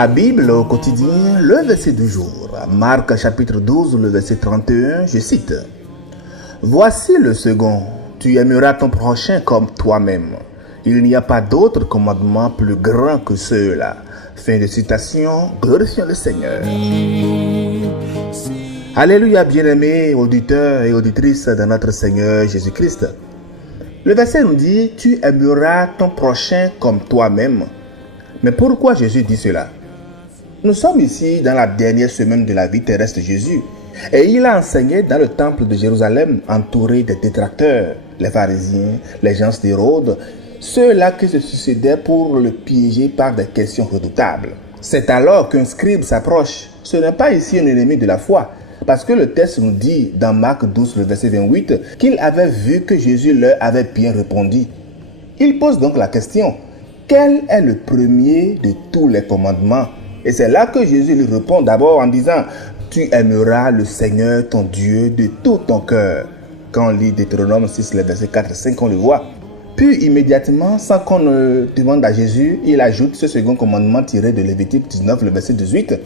Ma Bible au quotidien, le verset du jour. Marc chapitre 12, le verset 31, je cite. Voici le second, tu aimeras ton prochain comme toi-même. Il n'y a pas d'autre commandement plus grand que ceux-là. Fin de citation, glorifions le Seigneur. Alléluia, bien-aimés auditeurs et auditrices de notre Seigneur Jésus-Christ. Le verset nous dit, tu aimeras ton prochain comme toi-même. Mais pourquoi Jésus dit cela? Nous sommes ici dans la dernière semaine de la vie terrestre de Jésus. Et il a enseigné dans le temple de Jérusalem, entouré des détracteurs, les pharisiens, les gens d'Hérode, ceux-là qui se suicidaient pour le piéger par des questions redoutables. C'est alors qu'un scribe s'approche. Ce n'est pas ici un ennemi de la foi, parce que le texte nous dit dans Marc 12, le verset 28, qu'il avait vu que Jésus leur avait bien répondu. Il pose donc la question, quel est le premier de tous les commandements? Et c'est là que Jésus lui répond d'abord en disant, tu aimeras le Seigneur ton Dieu de tout ton cœur. Quand on lit Deutéronome 6, les versets 4 et 5, on le voit. Puis immédiatement, sans qu'on ne demande à Jésus, il ajoute ce second commandement tiré de Lévitique 19, le verset 18.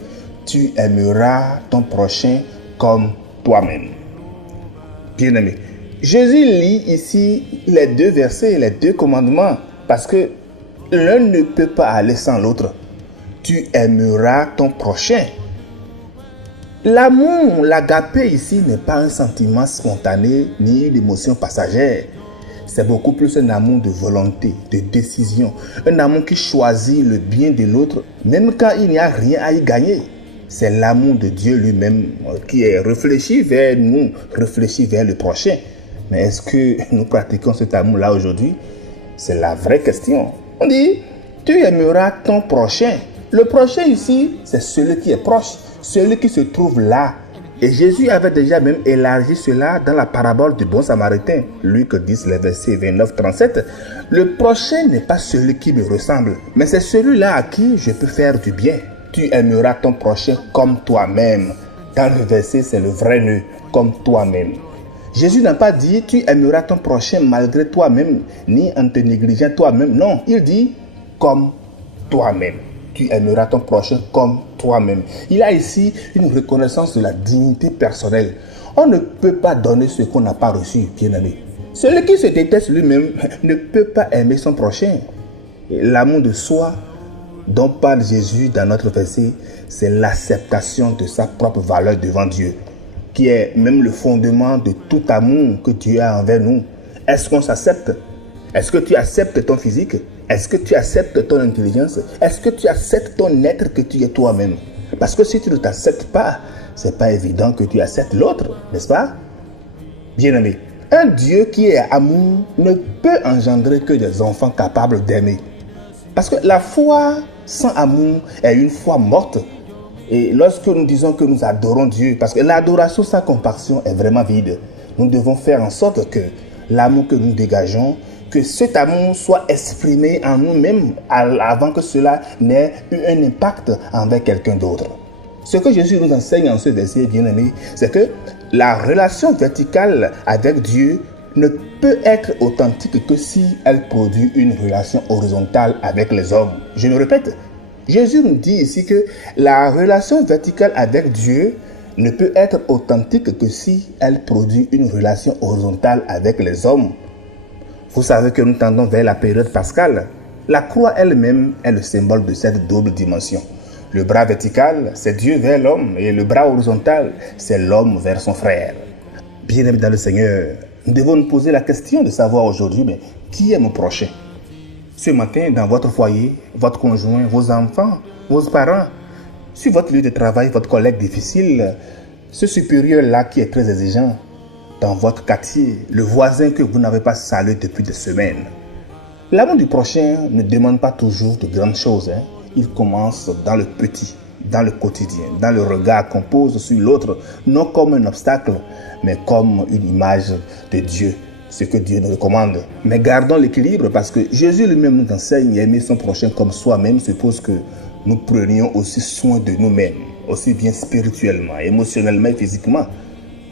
Tu aimeras ton prochain comme toi-même. Bien-aimé, Jésus lit ici les deux versets et les deux commandements parce que l'un ne peut pas aller sans l'autre. Tu aimeras ton prochain. L'amour, l'agapé ici n'est pas un sentiment spontané ni une émotion passagère. C'est beaucoup plus un amour de volonté, de décision. Un amour qui choisit le bien de l'autre, même quand il n'y a rien à y gagner. C'est l'amour de Dieu lui-même qui est réfléchi vers nous, réfléchi vers le prochain. Mais est-ce que nous pratiquons cet amour-là aujourd'hui? C'est la vraie question. On dit, tu aimeras ton prochain. Le prochain ici, c'est celui qui est proche, celui qui se trouve là. Et Jésus avait déjà même élargi cela dans la parabole du bon samaritain. Luc 10, les versets 29-37. Le prochain n'est pas celui qui me ressemble, mais c'est celui-là à qui je peux faire du bien. Tu aimeras ton prochain comme toi-même. Dans le verset, c'est le vrai nœud, comme toi-même. Jésus n'a pas dit, tu aimeras ton prochain malgré toi-même, ni en te négligeant toi-même. Non, il dit, comme toi-même. Tu aimeras ton prochain comme toi-même. Il y a ici une reconnaissance de la dignité personnelle. On ne peut pas donner ce qu'on n'a pas reçu, bien-aimé. Celui qui se déteste lui-même ne peut pas aimer son prochain. L'amour de soi dont parle Jésus dans notre verset, c'est l'acceptation de sa propre valeur devant Dieu, qui est même le fondement de tout amour que Dieu a envers nous. Est-ce qu'on s'accepte? Est-ce que tu acceptes ton physique? Est-ce que tu acceptes ton intelligence? Est-ce que tu acceptes ton être que tu es toi-même? Parce que si tu ne t'acceptes pas, c'est pas évident que tu acceptes l'autre, n'est-ce pas? Bien-aimé, un Dieu qui est amour ne peut engendrer que des enfants capables d'aimer. Parce que la foi sans amour est une foi morte. Et lorsque nous disons que nous adorons Dieu, parce que l'adoration sans compassion est vraiment vide, nous devons faire en sorte que l'amour que nous dégageons, que cet amour soit exprimé en nous-mêmes avant que cela n'ait eu un impact envers quelqu'un d'autre. Ce que Jésus nous enseigne en ce verset, bien-aimé, c'est que la relation verticale avec Dieu ne peut être authentique que si elle produit une relation horizontale avec les hommes. Je me répète, Jésus nous dit ici que la relation verticale avec Dieu ne peut être authentique que si elle produit une relation horizontale avec les hommes. Vous savez que nous tendons vers la période pascale. La croix elle-même est le symbole de cette double dimension. Le bras vertical, c'est Dieu vers l'homme, et le bras horizontal, c'est l'homme vers son frère. Bien-aimés dans le Seigneur, nous devons nous poser la question de savoir aujourd'hui, mais qui est mon prochain? Ce matin, dans votre foyer, votre conjoint, vos enfants, vos parents, sur votre lieu de travail, votre collègue difficile, ce supérieur-là qui est très exigeant, dans votre quartier, le voisin que vous n'avez pas salué depuis des semaines. L'amour du prochain ne demande pas toujours de grandes choses. Il commence dans le petit, dans le quotidien, dans le regard qu'on pose sur l'autre, non comme un obstacle, mais comme une image de Dieu, ce que Dieu nous recommande. Mais gardons l'équilibre parce que Jésus lui-même nous enseigne à aimer son prochain comme soi-même suppose que nous prenions aussi soin de nous-mêmes, aussi bien spirituellement, émotionnellement et physiquement.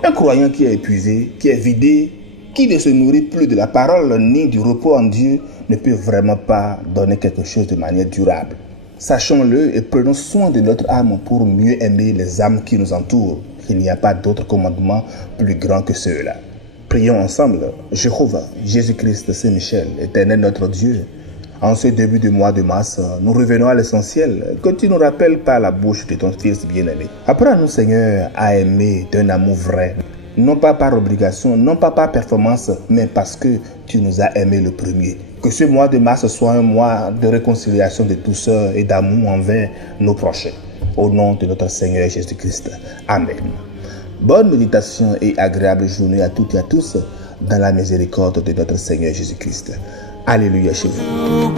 Un croyant qui est épuisé, qui est vidé, qui ne se nourrit plus de la parole ni du repos en Dieu, ne peut vraiment pas donner quelque chose de manière durable. Sachons-le et prenons soin de notre âme pour mieux aimer les âmes qui nous entourent. Il n'y a pas d'autre commandement plus grand que ceux-là. Prions ensemble. Jéhovah, Jésus-Christ, Saint-Michel, éternel notre Dieu. En ce début de mois de mars, nous revenons à l'essentiel que tu nous rappelles par la bouche de ton Fils bien-aimé. Apprends-nous, Seigneur, à aimer d'un amour vrai. Non pas par obligation, non pas par performance, mais parce que tu nous as aimés le premier. Que ce mois de mars soit un mois de réconciliation, de douceur et d'amour envers nos prochains. Au nom de notre Seigneur Jésus-Christ. Amen. Bonne méditation et agréable journée à toutes et à tous dans la miséricorde de notre Seigneur Jésus-Christ. Alléluia chez vous.